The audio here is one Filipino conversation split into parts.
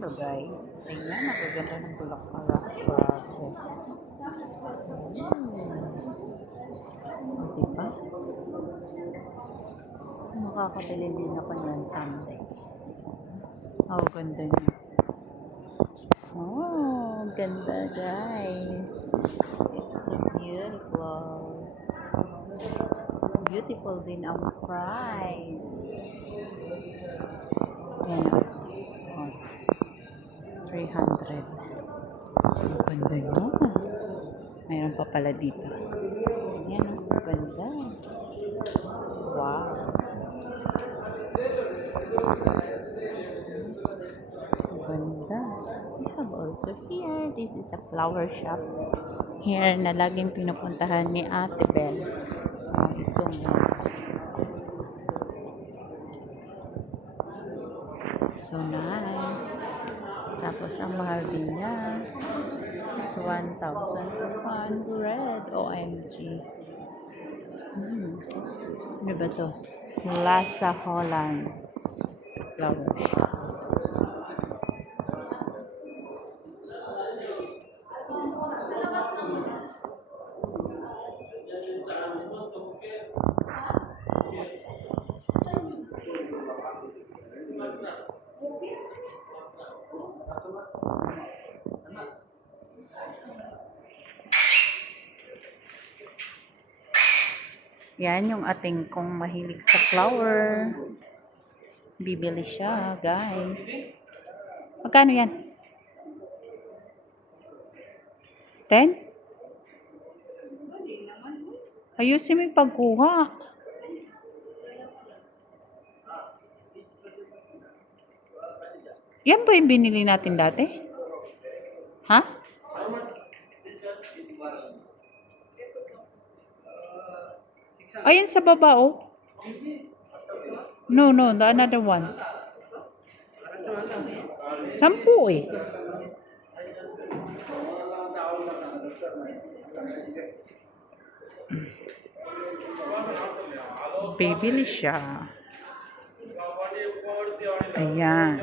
Hello guys, ayan, napaganda ng bulaklak. Grabe. Diba? Makakabili din ako niyan someday. Oh, ganda niya. Oh, ganda guys. It's so beautiful. Beautiful din ang price. Ayan o. Oh, 300. Ang ganda niya. Mayroon pa pala dito. Ayan o, ganda. Wow. Ganda. We have also here, this is a flower shop. Here na laging pinupuntahan ni Ate Belle. Oh, itong so nice. Tapos ang mahal din niya is 1,200. OMG. Ano ba to? Lasa Holland flower shop. Yan yung ating kong mahilig sa flower. Bibili siya, guys. Magkano yan? 10? Ayusin mo yung pagkuha. Yan ba yung binili natin dati? Ha? Ayan sa baba, oh. No, the another one. 10 eh. Bibili siya. Ayan.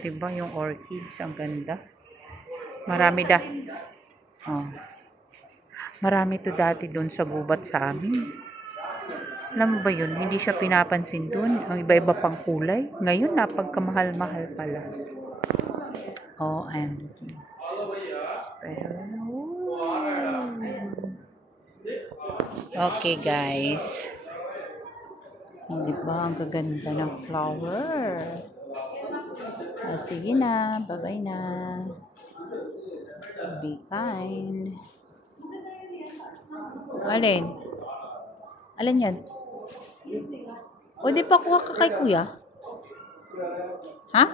Diba yung orchids? Ang ganda. Marami Oh. Marami to dati doon sa gubat sa amin. Alam mo ba yun? Hindi siya pinapansin doon. Ang iba-iba pang kulay. Ngayon, napagkamahal-mahal pala. OMG. Okay, guys. Hindi ba? Ang gaganda ng flower. Sige na. Bye-bye na. Be kind. Alin? Alin yan? O, di pa kuha ka kay kuya? Ha?